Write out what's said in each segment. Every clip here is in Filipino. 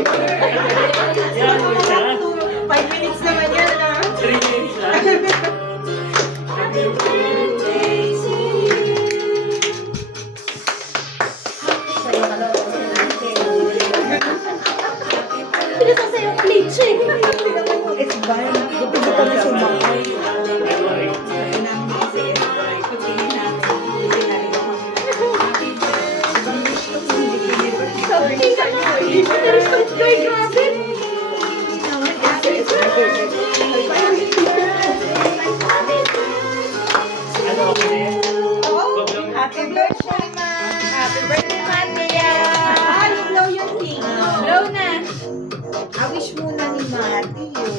Yan mo siya. 5 minutes naman yan, ha? 3 minutes lang. Happy birthday to you. Sa'yo ka daw kasi natin. Pinasasayo ko leche. Tingnan mo yung S-bar. Gusto ko na sumakay. Ay, grabe! Ano ako na yan? Happy birthday, Ma! Happy birthday, Matia! Blow yung thing. Blow na! I-wish muna ni Mati yun.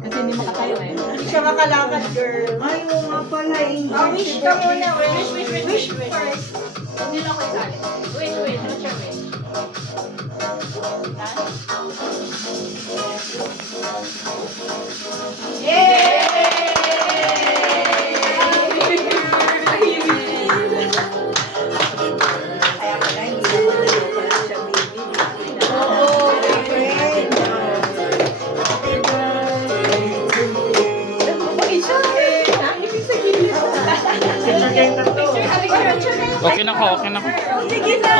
Kasi hindi makatayo eh. Hindi siya makalakad, girl. Ay, oo nga pala. Wish ka muna. Wish first. Hindi na ako isali. Wait. Ano siya wait? Kaya pala, hindi naman pala siya baby. Oo, friend. Happy birthday. Okay siya eh. Ibig sa gilid. Picture kayo tatlo. Picture Okay na ko, okay na ko. Sige na.